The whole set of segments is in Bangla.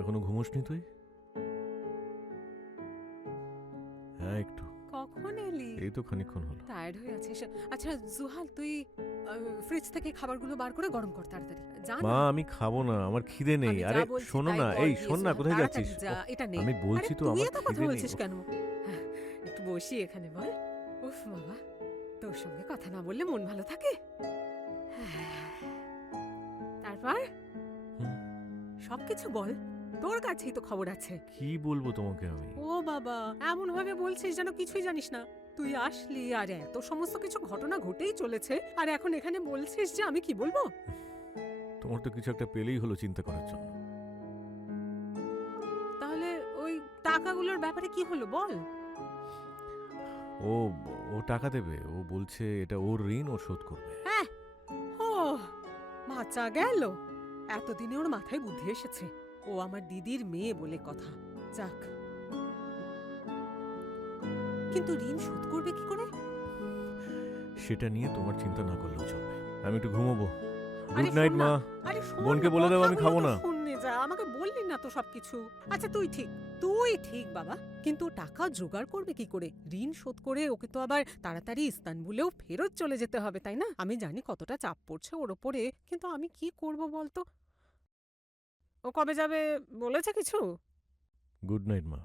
এখনো ঘুমোসনি তুই? হ্যাঁ একটু। কখন এলি? এই তো খানিকক্ষণ হলো। টায়ার্ড হয়ে আছিস? আচ্ছা জুহাল, তুই ফ্রিজ থেকে খাবারগুলো বার করে গরম কর তাড়াতাড়ি। যা মা না। আমি খাবো না, আমার খিদে নেই। আমি যা আরে বলছি শোনো তাই না, কর এই গিয়ে শোন না, জুহাল, কোথায় তাড়াতাড়ি যাচ্ছিস? যা, এটা নে। আমি বলছি তো তুই আমার এত কথা খিদে নেই। বলছিস কেন? হ্যাঁ, একটু বসি এখানে বল। উফ বাবা, তোর সঙ্গে কথা না বললে মন ভালো থাকে? তারপর হুম, সবকিছু বল, তোর কাছেই তো খবর আছে। কি বলবো তোমাকে আমি? ও বাবা, এমন ভাবে বলছিস যেন কিছুই জানিস না। তুই আসলি আর এত সমস্ত কিছু ঘটনা ঘটেই চলেছে, আর এখন এখানে বলছিস যে আমি কি বলবো? তোমার তো কিছু একটা পেলেই হলো চিন্তা করার জন্য। তাহলে ওই টাকাগুলোর ব্যাপারে কি হলো বল? ও ও টাকা দেবে, ও বলছে এটা ওর ঋণ, ও শোধ করবে। হ্যাঁ, ও বাঁচা গেল। এতদিনে ওর মাথায় বুদ্ধি এসেছে। ও আমার দিদির মেয়ে বলে কথা। যাক, কিন্তু ঋণ শোধ করবে কি করে? সেটা নিয়ে তোমার চিন্তা না করলেও চলবে। আমি একটু ঘুমোবো। আরে গুড নাইট শোন না, মা। আরে শোন বোনকে না, বলে দাও আমি কথাগুলো খাবো তো না। শুনে যা, আমাকে বললি না তো সবকিছু। আচ্ছা তুই ঠিক বাবা, কিন্তু টাকা জোগাড় করবে কি করে? ঋণ শোধ করে ওকে তো আবার তাড়াতাড়ি ইস্তানবুলেও ফেরত চলে যেতে হবে, তাই না? আমি জানি কতটা চাপ পড়ছে ওর ওপরে, কিন্তু আমি কি করব বলতো? ও কবে যাবে বলেছে কিছু? গুড নাইট মা।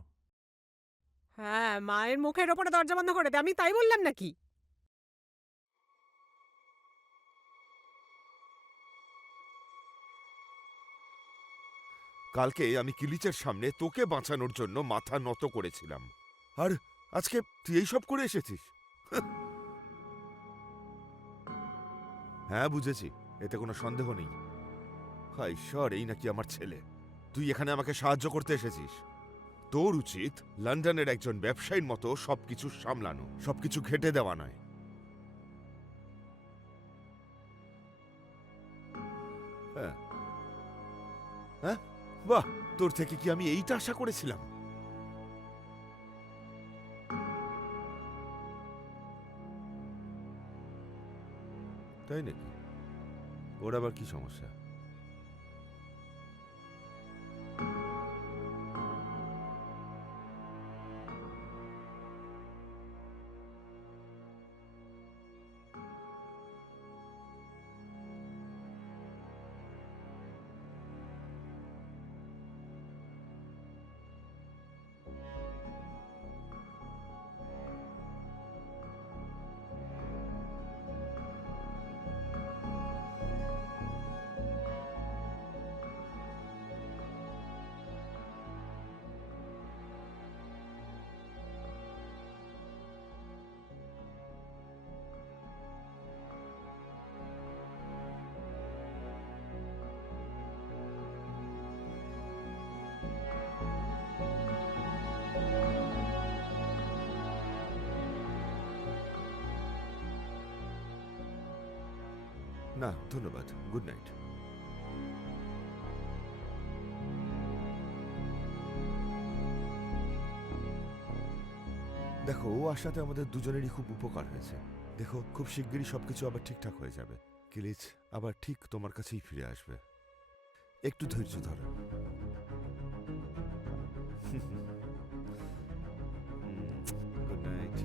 হ্যাঁ, মায়ের মুখের ওপরে দরজা বন্ধ করে দে, আমি তাই বললাম নাকি? কালকে আমি কিলিচের সামনে তোকে বাঁচানোর জন্য মাথা নত করেছিলাম, আর আজকে তুই এইসব করে এসেছিস। হ্যাঁ বুঝেছি, এতে কোনো সন্দেহ নেই। হায় ঈশ্বর, এই নাকি আমার ছেলে! তুই এখানে আমাকে সাহায্য করতে এসেছিস। তোর উচিত লন্ডনের একজন ব্যবসায়ীর মতো সবকিছু সামলানো, সবকিছু ঘেটে দেওয়া নয়। হ্যাঁ হ্যাঁ, বাহ, তোর থেকে কি আমি এইটা আশা করেছিলাম? তাই নাকি? ওর আবার কি সমস্যা? না ধন্যবাদ, গুড নাইট। দেখো, ও আসাতে আমাদের দুজনেরই খুব উপকার হয়েছে। দেখো, খুব শিগগিরই সবকিছু আবার ঠিকঠাক হয়ে যাবে। কিলিচ আবার ঠিক তোমার কাছেই ফিরে আসবে। একটু ধৈর্য ধরো। Good night.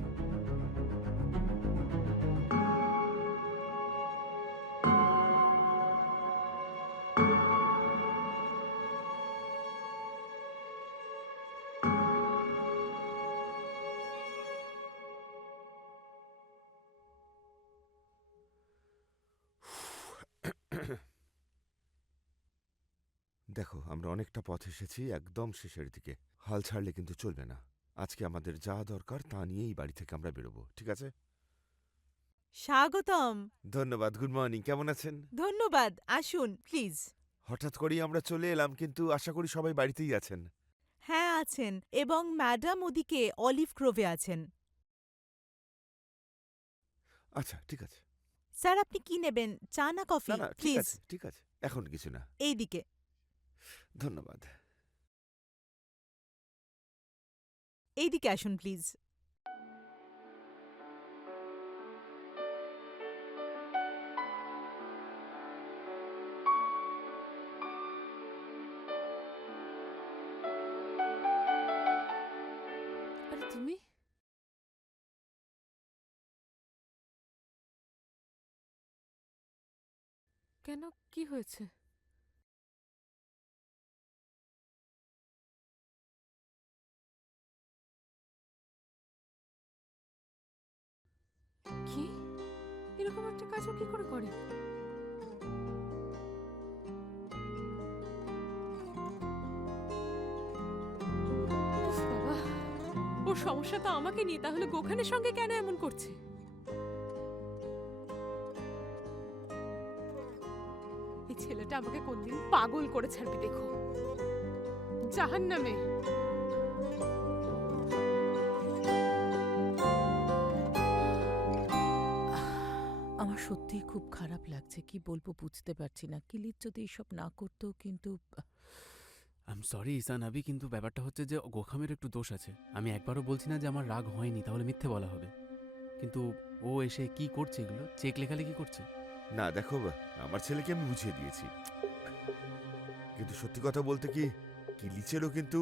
দেখো, আমরা অনেকটা পথ এসেছি, একদম শেষের দিকে। হাল ছাড়লে কিন্তু চলবে না। আজকে আমাদের যা দরকার তা নিয়েই বাড়ি থেকে আমরা বেরোবো, ঠিক আছে? স্বাগতম। ধন্যবাদ। গুড মর্নিং, কেমন আছেন? ধন্যবাদ, আসুন প্লিজ। হঠাৎ করেই আমরা চলে এলাম, কিন্তু আশা করি সবাই বাড়িতেই আছেন। হ্যাঁ আছেন, এবং ম্যাডাম ওদিকে অলিভ গ্রোভে আছেন। আচ্ছা, ঠিক আছে। স্যার আপনি কি নেবেন, চা না কফি? না না, ঠিক প্লিজ আছে, ঠিক আছে, এখন কিছু না। এইদিকে, ধন্যবাদ। এইদিকে আসুন প্লিজ। তুমি কেন, কি হয়েছে? কি এরকম একটা কাজও কি করে করে? উফ বাবা, ওর সমস্যা তো আমাকে নিয়ে, তাহলে গোখানের সঙ্গে কেন এমন করছে? এই ছেলেটা আমাকে কোনদিন পাগল করে ছাড়বে দেখো, জাহান্নামে। আমার সত্যিই খুব খারাপ লাগছে, কি বলবো বুঝতে পারছি না। কিলির যদি এসব না করতো, কিন্তু আই এম সরি ইসান আবি, কিন্তু ব্যাপারটা হচ্ছে যে গোখামের একটু দোষ আছে। আমি একবারও বলছি না যে আমার রাগ হয়নি, তাহলে মিথ্যে বলা হবে। কিন্তু ও এসে কি করছে, এগুলো চেক লেখালেখি করছে। না দেখো, আমার ছেলেকে আমি বুঝিয়ে দিয়েছি, কিন্তু সত্যি কথা বলতে কি লিচেরও কিন্তু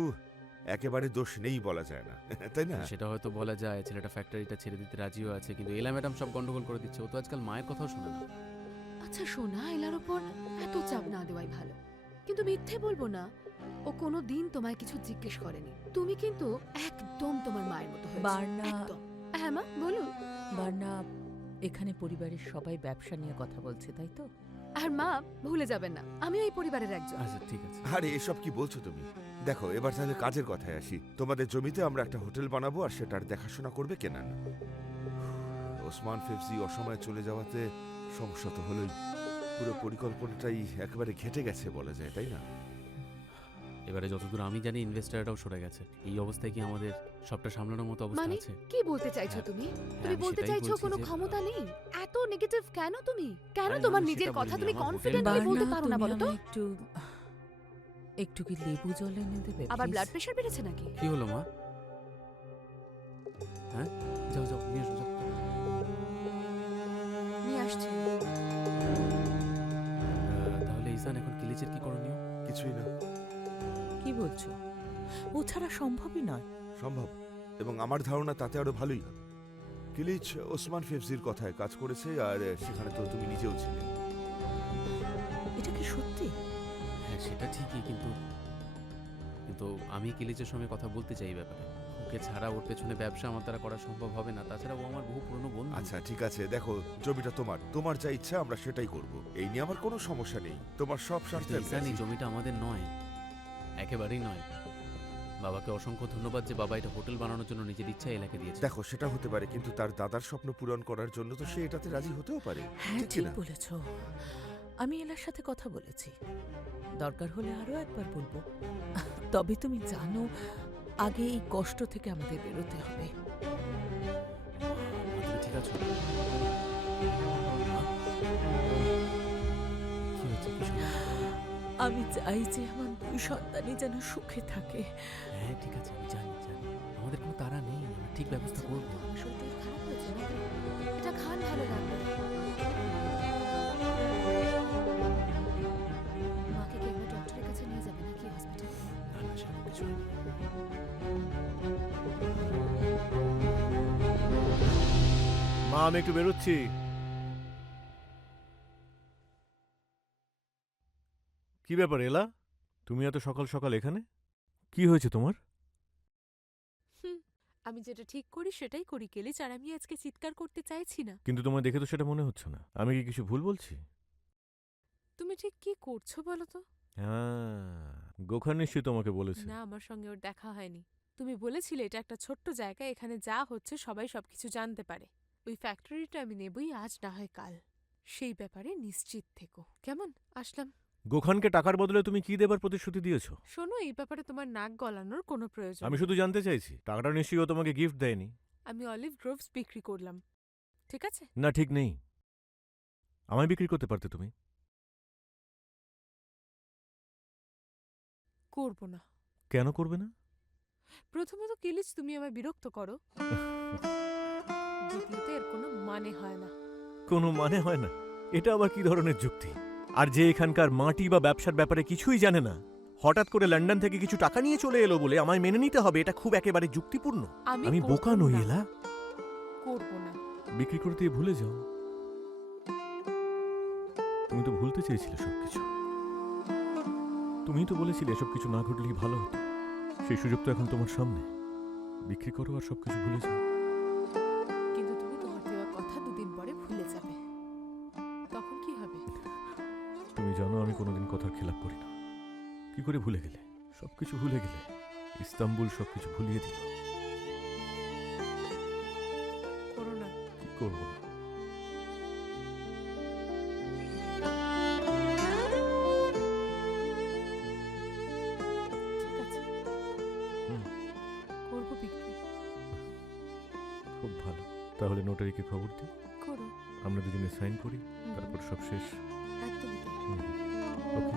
একেবারে দোষ নেই বলা যায় না, তাই না? সেটা হয়তো বলা যায়, ছেলেটা ফ্যাক্টরিটা ছেড়ে দিতে রাজিও আছে, কিন্তু এলা ম্যাডাম সব গন্ডগোল করে দিচ্ছে। ও তো আজকাল মায়ের কথাও শোনে না। আচ্ছা সোনা, এলার ওপর এত চাপ না দেওয়াই ভালো। কিন্তু মিথ্যে বলবো না, ও কোনো দিন তোমায় কিছু জিজ্ঞেস করেনি। তুমি কিন্তু একদম তোমার মায়ের মতো হয়েছে। বার্না, একদম। হ্যাঁ মা বলুন। বার্না, এখানে পরিবারের সবাই ব্যবসা নিয়ে কথা বলছে, তাই তো? আর মা ভুলে যাবেন না, আমি এই পরিবারের একজন। আচ্ছা ঠিক আছে। আরে এসব কি বলছো তুমি? দেখো এবার তাহলে কাজের কথায় আসি। তোমাদের জমিতে আমরা একটা হোটেল বানাবো, আর সেটার দেখাশোনা করবে কেনান। ওসমান ফেফজি অসময়ে চলে যাওয়াতে সমস্যা তো হলোই, পুরো পরিকল্পনাটাই একেবারে ঘেটে গেছে বলা যায়, তাই না? এবারে যতদূর আমি জানি ইনভেস্টারটাও সরে গেছে। এই অবস্থায় কি আমাদের সবটা সামলানোর মতো অবস্থা মানে আছে? কি বলতে চাইছো তুমি? তুমি আমি বলতে সেটাই চাইছো বলছি কোনো যে, ক্ষমতা নেই? এত নেগেটিভ কেন তুমি? কেন আরে তোমার না, নিজের সেটা কথা বলিনি, তুমি আমার কনফিডেন্টলি হোটেল- বলতে পারো না, বার্না, বলো তো? তুমি একটু কি লেবু জল এনে দেবে আবার please? ব্লাড প্রেশার বেড়েছে নাকি? কি হলো মা? হ্যাঁ, যাও যাও নিয়ে এসো, যাও। নিয়ে আসছি। তাহলে ইসান এখন কিলিচের কি করণীয়? কিছুই না, কি বলছো? ও ছাড়া সম্ভবই নয়। সম্ভব, এবং আমার ধারণা তাতে আরো ভালোই হবে। কিলিচ ওসমান ফেফজির কথায় কাজ করেছে, আর সেখানে তো তুমি নিজেও ছিলে। এটা কি সত্যি? হ্যাঁ সেটা ঠিকই, কিন্তু কিন্তু আমি কিলিচের সঙ্গে কথা বলতে চাই এই ব্যাপারে। ওকে ছাড়া ওর পেছনে ব্যবসা আমার দ্বারা করা সম্ভব হবে না। তাছাড়া ও আমার বহু পুরনো বন্ধু। আচ্ছা ঠিক আছে, দেখো জমিটা তোমার যা ইচ্ছা আমরা সেটাই করব, এই নিয়ে আমার কোনো সমস্যা নেই। তোমার সব কিন্তু স্বার্থে আমি ইসান, এই আছি। জমিটা আমাদের নয়, একেবারেই নয়। বাবাকে অসংখ্য ধন্যবাদ যে বাবা এটা হোটেল বানানোর জন্য নিজের ইচ্ছা এলাকে দিয়েছে। দেখো সেটা হতে পারে, কিন্তু তার দাদার স্বপ্ন পূরণ করার জন্য তো সে এটাতে রাজি হতেও পারে, হ্যাঁ ঠিক ঠিক না? বলেছ। আমি এলার সাথে কথা বলেছি, দরকার হলে আরো একবার বলবো। তবে তুমি জানো, আগে এই কষ্ট থেকে আমাদের বেরোতে হবে। তুমি ঠিক আছো? কি হয়েছে, কি সমস্যা? আমি চাই যে আমার দুই সন্তানই যেন সুখে থাকে। হ্যাঁ ঠিক আছে, আমি জানি আমাদের কোনো তাড়া নেই, আমরা ঠিক ব্যবস্থা করবো। আমার শরীর খারাপ হয়েছে নাকি? এটা খান, ভালো লাগবে। মাকে কি একবার ডক্টরের কাছে নিয়ে যাবে নাকি হসপিটালে? না না, সেরকম কিছু নেই। মা আমি একটু বেরোচ্ছি। কি ব্যাপার এলা, তুমি এত সকাল সকাল এখানে? কি হয়েছে তোমার? আমি যেটা ঠিক করি সেটাই করি কেলিচ, আর আমি আজকে চিৎকার করতে চাইছি না। কিন্তু তোমায় দেখে তো সেটা মনে হচ্ছে না। আমি কি কিছু ভুল বলছি? তুমি ঠিক কি করছো বলো তো? হ্যাঁ, গোখান নিশ্চয়ই তোমাকে বলেছে। না, আমার সঙ্গে ওর দেখা হয়নি। তুমি বলেছিলে এটা একটা ছোট্ট জায়গা, এখানে যা হচ্ছে সবাই সবকিছু জানতে পারে। ওই ফ্যাক্টরিটা আমি নেবই, আজ না হয় কাল। সেই ব্যাপারে নিশ্চিত থেকো, কেমন? আসলাম। গোখানকে টাকার বদলে তুমি কি দেবার প্রতিশ্রুতি দিয়েছো? শোনো, এই ব্যাপারে তোমার নাক গলানোর কোনো প্রয়োজন আমি নেই। শুধু জানতে চাইছি, টাকাটা নিশ্চয়ই ও তোমাকে গিফট দেয়নি। আমি অলিভ গ্রোভস বিক্রি করলাম, ঠিক আছে? না ঠিক নেই, আমায় বিক্রি করতে পারতে তুমি। করব না। কেন করবে না? প্রথমত কিলিচ, তুমি আমায় বিরক্ত করো। দ্বিতীয়ত এর কোনো মানে হয় না। কোনো মানে হয় না? এটা আবার কি ধরনের যুক্তি? আর যে এখানকার মাটি বা ব্যবসার ব্যাপারে কিছুই জানে না, হঠাৎ করে লন্ডন থেকে কিছু টাকা নিয়ে চলে এলো বলে আমায় মেনে নিতে হবে, এটা খুব একেবারে যুক্তিপূর্ণ। আমি করবো বোকা নই না, এলা। করবো না। বিক্রি করে দিয়ে ভুলে যাও। তুমি তো ভুলতে চেয়েছিলে সবকিছু। তুমিই তো বলেছিলে এসব কিছু না ঘটলেই ভালো হতো। সেই সুযোগ তো এখন তোমার সামনে। বিক্রি করো আর সবকিছু ভুলে যাও। কিন্তু তুমি তোমার দেওয়া কথা 2 দিন পরে ভুলে যাবে, তখন কি হবে? তুমি জানো আমি কোনোদিন কথার খেলাপ করি না। কি করে ভুলে গেলে? সবকিছু ভুলে গেলে। ইস্তাম্বুল সবকিছু ভুলিয়ে দিল। করো না। কি করবো না? ঠিক আছে, হুম। করবো বিক্রি। খুব ভালো। তাহলে নোটারিকে খবর দিই, করো। আমরা দুজনে সাইন করি, হুম, তারপর সব শেষ। একদমই তাই। হুম, ওকে।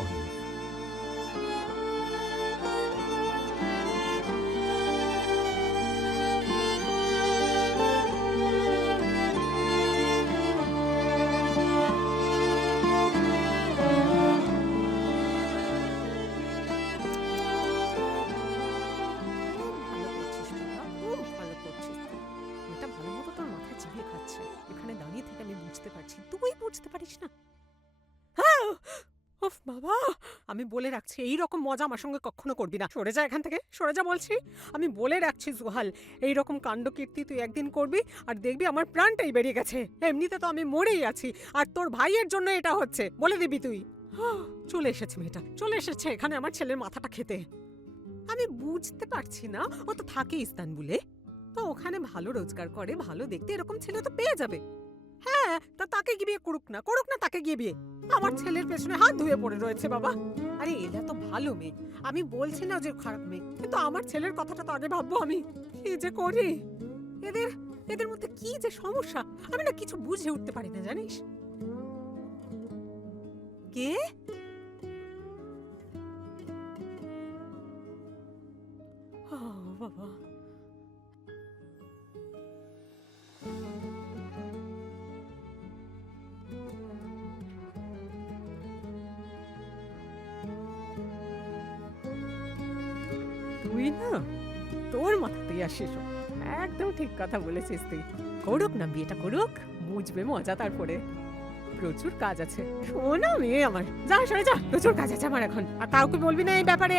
অনেক। ভালো করছিস বাবা, খুব ভালো করছিস। এটা ভালো মতো তোর মাথা চিবিয়ে খাচ্ছে। এখানে দাঁড়িয়ে থেকে আমি বুঝতে পারছি, তুই বুঝতে পারিস না। হ্যাঁ, ওফ বাবা, আমি বলে রাখছি এই রকম মজা আমার সঙ্গে কখনো করবি না। সরে যা এখান থেকে, সরে যা বলছি। আমি বলে রাখছি সোহাল, এই রকম কাণ্ডকীর্তি তুই একদিন করবি আর দেখবি আমার প্রাণটাই বেরিয়ে গেছে। এমনিতে তো আমি মরেই আছি, আর তোর ভাইয়ের জন্য এটা হচ্ছে, বলে দিবি তুই। চলে এসেছে মেয়েটা, চলে এসেছে এখানে আমার ছেলের মাথাটা খেতে। আমি বুঝতে পারছি না, ও তো থাকে ইস্তানবুলে, তো ওখানে ভালো রোজগার করে, ভালো দেখতে এরকম ছেলে তো পেয়ে যাবে। হ্যাঁ, তা তাকে গিয়ে বিয়ে করুক না তাকে গিয়ে বিয়ে। আমার ছেলের পেছনে হাত ধুয়ে পড়ে রয়েছে বাবা। আরে এরা তো ভালো মেয়ে, আমি বলছি না যে খারাপ মেয়ে, কিন্তু আমার ছেলের কথাটা তো আগে ভাববো আমি। কি যে করি, এদের এদের মধ্যে কি যে সমস্যা, আমি না কিছু বুঝে উঠতে পারি না জানিস। কে? ও বাবা, তুই না, তোর মাথাতেই আসিস। একদম ঠিক কথা বলেছিস তুই। করুক না বিয়েটা, করুক, বুঝবে মজা। তারপরে প্রচুর কাজ আছে। শোনা মেয়ে আমার, যা সরে যা, প্রচুর কাজ আছে আমার এখন। আর কাউকে বলবি না এই ব্যাপারে।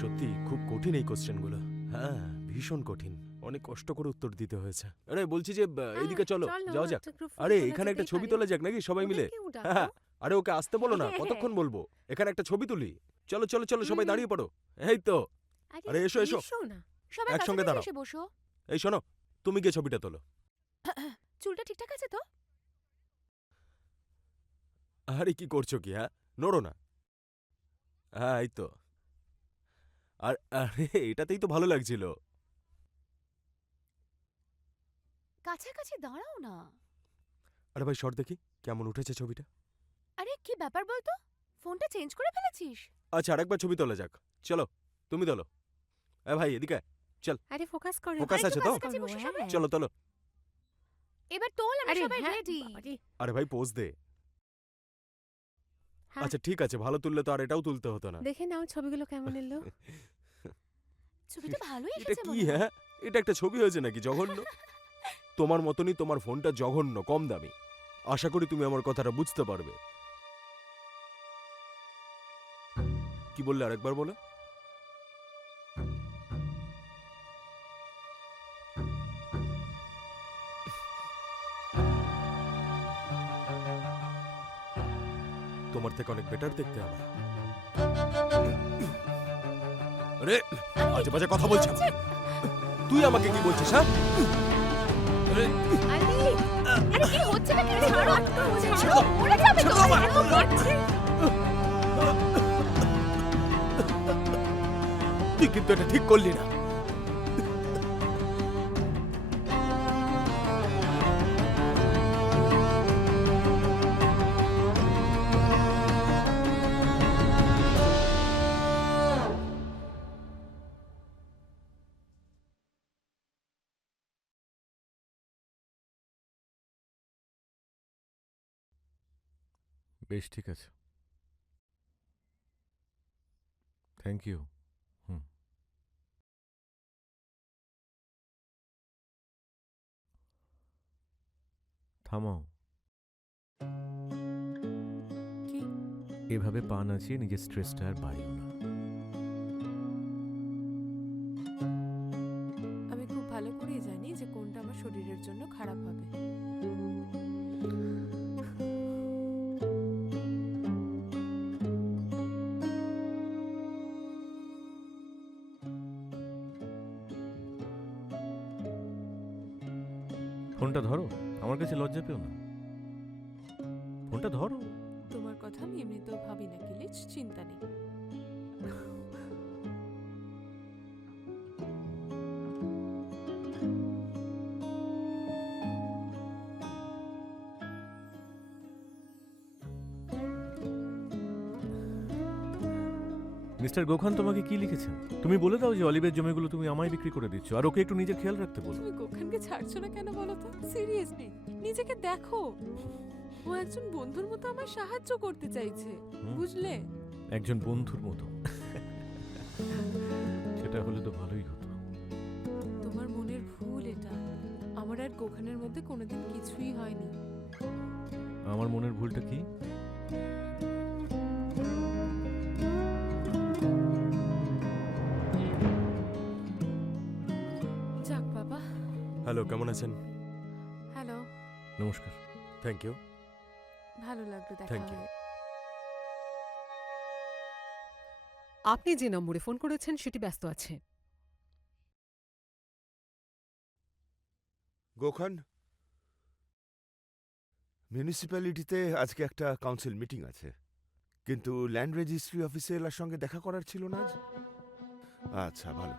সত্যি খুব কঠিন এই কোশ্চেনগুলো। হ্যাঁ, ভীষণ কঠিন, অনেক কষ্ট করে উত্তর দিতে হয়েছে। আরে বলছি যে এইদিকে চলো, যাওয়া যাক। আরে এখানে একটা ছবি তোলা যাক নাকি সবাই মিলে? হ্যাঁ, আরে ওকে আসতে বলো না, কতক্ষণ বলবো? এখানে একটা ছবি তুলি। চলো চলো চলো, সবাই দাঁড়িয়ে পড়ো। এই তো, আরে এসো এসো, না, সবাই একসঙ্গে কাছাকাছি দাঁড়াও। এসে বসো। এই শোনো, তুমি গিয়ে ছবিটা তোলো। চুলটা ঠিকঠাক আছে তো? আরে কি করছো কি? হ্যাঁ, নড়ো না। হ্যাঁ এই তো। আর আরে এটাতেই তো ভালো লাগছিল। কাছাকাছি দাঁড়াও না। আরে ভাই শর্ট দেখি কেমন উঠেছে ছবিটা। আরে কি ব্যাপার বলতো, ফোনটা চেঞ্জ করে ফেলেছিস? আচ্ছা আরেকবার ছবি তোলা যাক। চলো তুমি তোলো। এ ভাই এদিকে আয়। আরে ফোকাস কর, ফোকাস আছে তো? কাছাকাছি বসে সবাই। চলো তোলো। এবার তোল, আমরা সবাই হ্যাঁ, রেডি। আরে ভাই পোজ দে। হ্যাঁ। আচ্ছা ঠিক আছে, ভালো তুললে তো আর এটাও তুলতে হতো না। দেখে নাও ছবিগুলো কেমন এলো। ছবিটা ভালোই এটা এসেছে কি? মনে হয়। হ্যাঁ, এটা একটা ছবি হয়েছে নাকি? জঘন্য। তোমার মতনই তোমার ফোনটা জঘন্য, কম দামি। আশা করি তুমি আমার কথাটা বুঝতে পারবে। কি বললে আরেকবার বলো? তোমার থেকে অনেক বেটার দেখতে আমার। আরে আজে বাজে কথা বলছিস। তুই আমাকে কি বলছিস? হ্যাঁ, আরে আরে কি হচ্ছে নাকি? ছাড়ো, ছাড়ো, পড়ে যাবে তো। এত কাটছে। তুই কিন্তু এটা ঠিক করলি না। বেশ, ঠিক আছে। Thank you. হুম। থামাও। কি? এভাবে পা নাচিয়ে নিজের স্ট্রেসটা আর বাড়িও না। আমি খুব ভালো করেই জানি যে কোনটা আমার শরীরের জন্য খারাপ হবে। ফোনটা ধরো, আমার কাছে লজ্জা পেও না। ফোনটা ধরো। তোমার কথা আমি এমনিতেও ভাবি না কিলিচ, চিন্তা নেই। মিস্টার গোখান তোমাকে কি লিখেছেন? তুমি বলে দাও যে অলিভের জমিগুলো তুমি আমায় বিক্রি করে দিচ্ছ, আর ওকে একটু নিজের খেয়াল রাখতে বলো। তুমি গোখানকে ছাড়ছো না কেন বলো তো? সিরিয়াসলি নিজেকে দেখো। ও একজন বন্ধুর মতো আমায় সাহায্য করতে চাইছে, বুঝলে? একজন বন্ধুর মতো। সেটা হলে তো ভালোই হতো। তোমার মনের ভুল এটা। আমার আর গোখানের মধ্যে কোনোদিন কিছুই হয়নি। আমার মনের ভুলটা কি? যাক বাবা। হ্যালো, কেমন আছেন? হ্যালো, নমস্কার। Thank you. ভালো লাগলো দেখা Thank you. হয়ে। আপনি যে নম্বরে ফোন করেছেন সেটি ব্যস্ত আছে। গোখান, মিউনিসিপ্যালিটিতে আজকে একটা কাউন্সিল মিটিং আছে, কিন্তু ল্যান্ড রেজিস্ট্রি অফিসে এলার সঙ্গে দেখা করার ছিল না আজ। আচ্ছা, ভালো।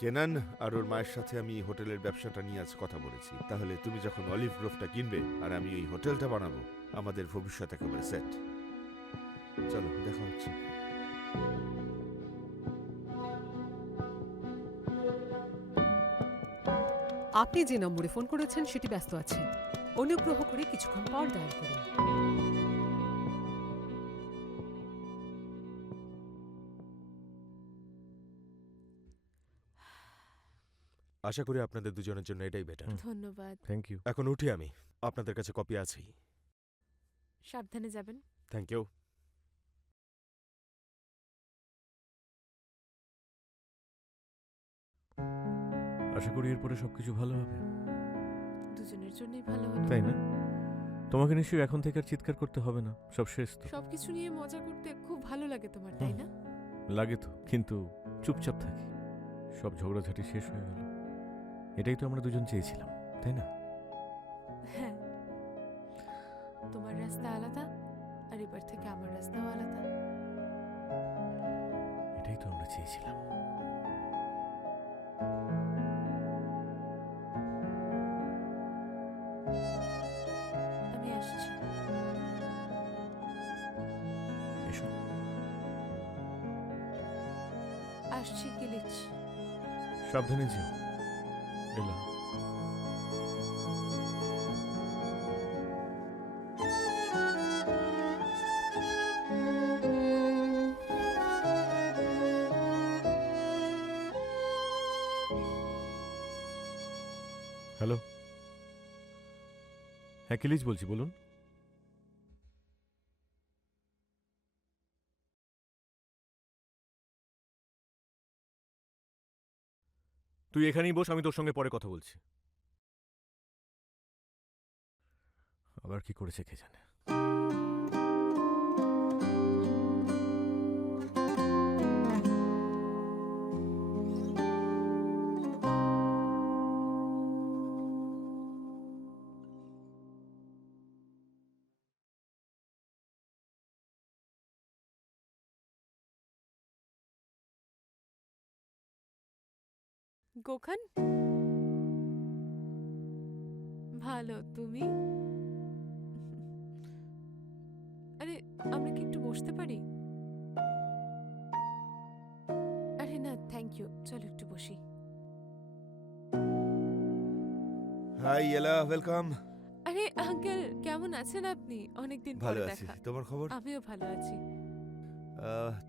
কেনান আর ওর মায়ের সাথে আমি হোটেলের ব্যবসাটা নিয়ে আজ কথা বলেছি। তাহলে তুমি যখন অলিভ গ্রোভটা কিনবে আর আমি এই হোটেলটা বানাবো, আমাদের ভবিষ্যৎ একেবারে সেট। চলো, দেখা হচ্ছে। আপনি যে নম্বরে ফোন করেছেন সেটি ব্যস্ত আছে। অনুগ্রহ করে কিছুক্ষণ পর ডায়াল করুন। আশা করি আপনাদের দুজনের জন্য এটাই বেটার। ধন্যবাদ। Thank you. এখন উঠি আমি। আপনাদের কাছে কপি আছেই। সাবধানে যাবেন। Thank you. আশা করি এরপরে সবকিছু ভালো হবে, দুজনের জন্যই ভালো হলো। তাই না? তোমাকে নিশ্চয়ই এখন থেকে আর চিৎকার করতে হবে না, সব শেষ তো। সবকিছু নিয়ে মজা করতে খুব ভালো লাগে তোমার, তাই না? লাগে তো, কিন্তু চুপচাপ থাকি। সব ঝগড়াঝাটি শেষ হয়ে গেল। এটাই তো আমরা দুজন চেয়েছিলাম, তাই না? হ্যাঁ, তোমার রাস্তা আলাদা আর এবার থেকে আমার রাস্তাও আলাদা। এটাই তো আমরা চেয়েছিলাম। আমি আসছি। এসো। আসছি কিলিচ। সাবধানে যেও। এলা। হ্যালো, হ্যাঁ কিলিজ বলছি, বলুন। তুই এখানেই বস, আমি তোর সঙ্গে পরে কথা বলছি। আবার কি করেছে কে জানে। গোখান, ভালো তুমি? আরে আমরা কি একটু বসতে পারি? আরে না, থ্যাংক ইউ, চলো একটু বসি। হাই এলা, ওয়েলকাম। আরে আরে আঙ্কেল, কেমন আছেন আপনি? অনেকদিন ভালো পরে আছি, দেখা। তোমার খবর? আমিও ভালো আছি।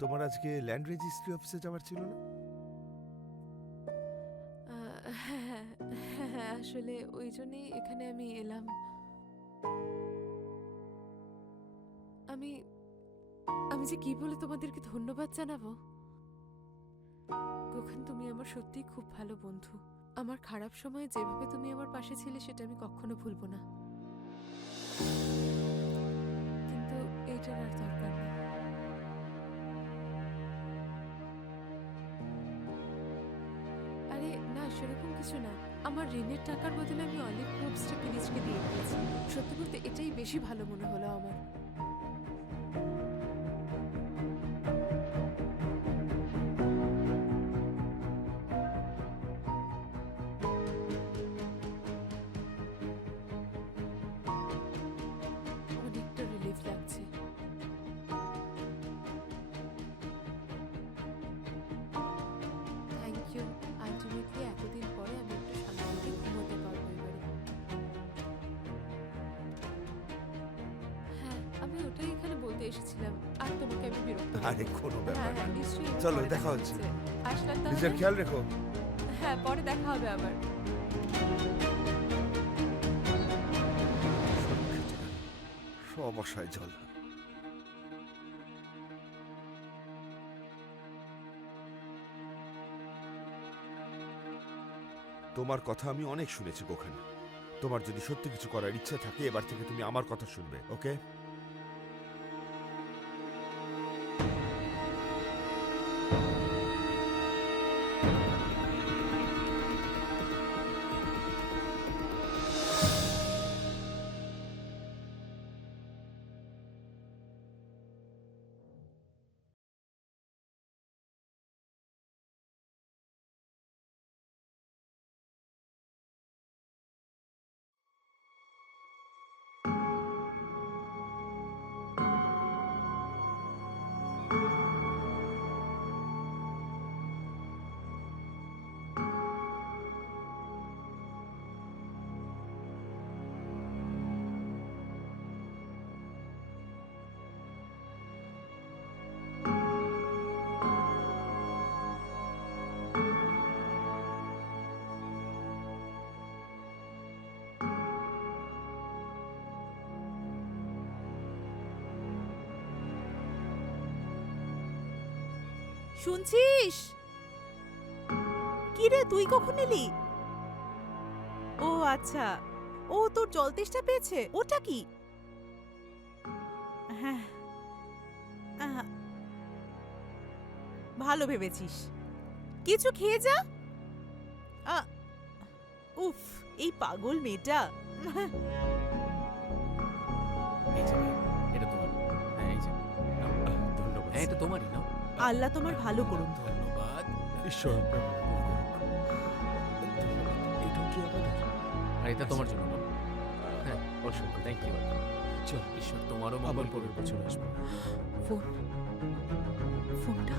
তোমার আজকে ল্যান্ড রেজিস্ট্রি অফিসে যাওয়ার ছিল না? হ্যাঁ, আসলে ওই জন্যই এখানে আমি এলাম। আমি আমি যে কি বলে তোমাদেরকে ধন্যবাদ জানাবো। গোখান, তুমি আমার সত্যিই খুব ভালো বন্ধু। আমার খারাপ সময়ে যেভাবে তুমি আমার পাশে ছিলে সেটা আমি কখনো ভুলবো না। কিন্তু এইটার আর দরকার নেই। আরে না, সেরকম কিছু না। আমার ঋণের টাকার বদলে আমি অলিভ গ্রোভসটা পিরিজকে দিয়ে দিয়েছি। সত্যি বলতে এটাই বেশি ভালো মনে হলো আমার। অনেকটা রিলিফ লাগছে। Thank you. আলটিমেটলি এতদিন পরে আমি একটু শান্তিতে ঘুমোতে পারবো এবারে। হ্যাঁ, আমি ওটাই এখানে বলতে এসেছিলাম। আর তোমাকে আমি বিরক্ত করব না। আরে কোনো ব্যাপার না। নিশ্চয়ই। চলো, পরে দেখা হচ্ছে। আসলাম নিজের তাহলে। খেয়াল রেখো। হ্যাঁ, পরে দেখা হবে আবার। সব অসায় জল। তোমার কথা আমি অনেক শুনেছি গোখান। তোমার যদি সত্যি কিছু করার ইচ্ছা থাকে এবার থেকে তুমি আমার কথা শুনবে, ওকে? শুনছিস? কি রে, তুই কখন এলি? ও আচ্ছা, ও তোর জল তেষ্টা পেয়েছে। ওটা কি? হ্যাঁ, ভালো ভেবেছিস। কিছু খেয়ে যা। উফ, এই পাগল মেয়েটা। এই যে ভাই, এটা তোমার। হ্যাঁ, এই যে নাও। ধন্যবাদ। হ্যাঁ, এটা তোমারই নাও। আল্লাহ তোমার ভালো করুন। ধন্যবাদ। ঈশ্বর আপনার এটা কি আমাদের? আর এটা তোমার জন্য নাও। হ্যাঁ, অসংখ্য থ্যাংক ইউ। চল, ঈশ্বর তোমারও আবার মঙ্গল পরের করুন। বছর আসবো। ফোনটা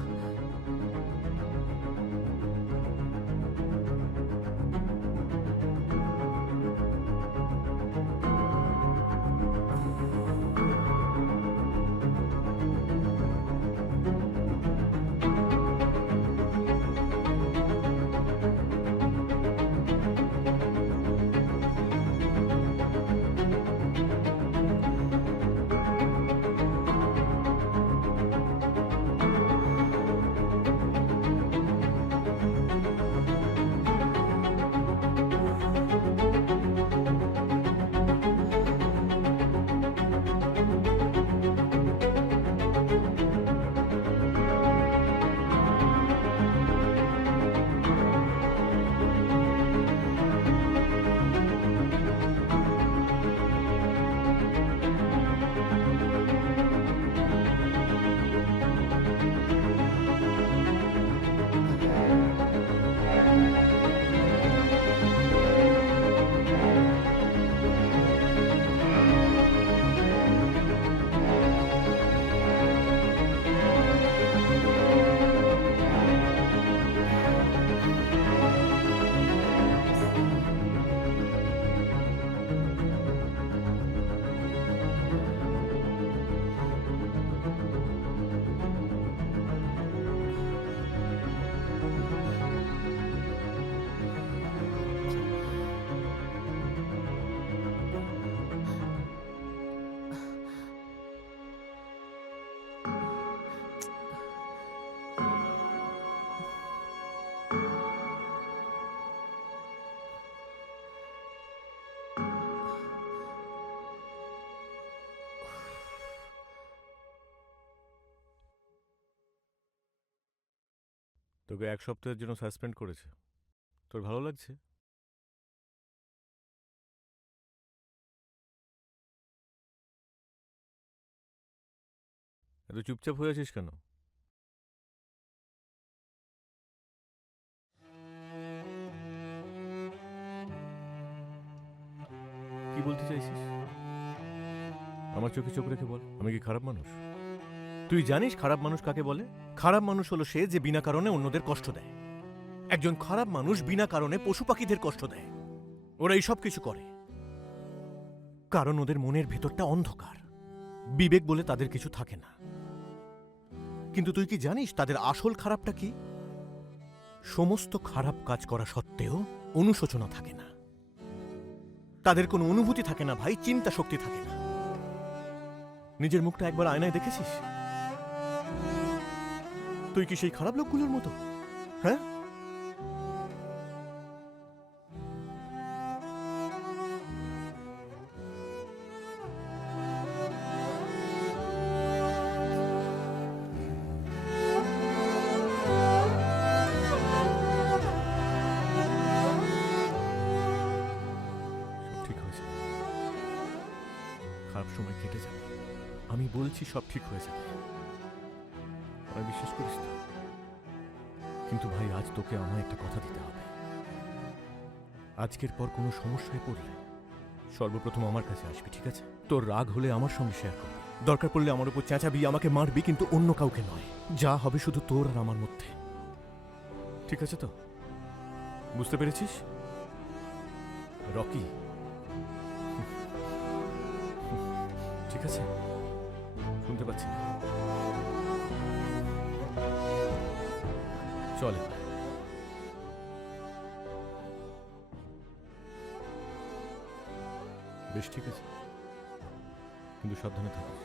তোকে 1 সপ্তাহের জন্য সাসপেন্ড করেছে। তোর ভালো লাগছে? এত চুপচাপ হয়ে আছিস কেন? কি বলতে চাইছিস? আমার চোখে চোখ রেখে বল, আমি কি খারাপ মানুষ? তুই জানিস খারাপ মানুষ কাকে বলে? খারাপ মানুষ হলো সে যে বিনা কারণে অন্যদের কষ্ট দেয়। একজন খারাপ মানুষ বিনা কারণে পশু পাখিদের কষ্ট দেয়। ওরা এই সব কিছু করে কারণ ওদের মনের ভেতরটা অন্ধকার, বিবেক বলে তাদের কিছু থাকে না। কিন্তু তুই কি জানিস তাদের আসল খারাপটা কি? সমস্ত খারাপ কাজ করা সত্ত্বেও অনুশোচনা থাকে না, তাদের কোনো অনুভূতি থাকে না ভাই, চিন্তা শক্তি থাকে না। নিজের মুখটা একবার আয়নায় দেখেছিস? তুই কি সেই খারাপ লোকগুলোর মতো? হ্যাঁ, ঠিক হয়েছে, খারাপ সময় কেটে যাবে। আমি বলছি সব ঠিক হয়ে যাবে, আর বিশ্বাস করিস তো। কিন্তু ভাই আজ তোকে আমায় একটা কথা দিতে হবে। আজকের পর কোনো সমস্যায় পড়লে সর্বপ্রথম আমার কাছে আসবি, ঠিক আছে? তোর রাগ হলে আমার সঙ্গে শেয়ার করবি, দরকার পড়লে আমার উপর চেঁচাবি, আমাকে মারবি, কিন্তু অন্য কাউকে নয়। যা হবে শুধু তোর আর আমার মধ্যে, ঠিক আছে তো? বুঝতে পেরেছিস রকি? ঠিক আছে, শুনতে পাচ্ছি না। চলে বেশ, ঠিক আছে, কিন্তু সাবধানে থাকিস।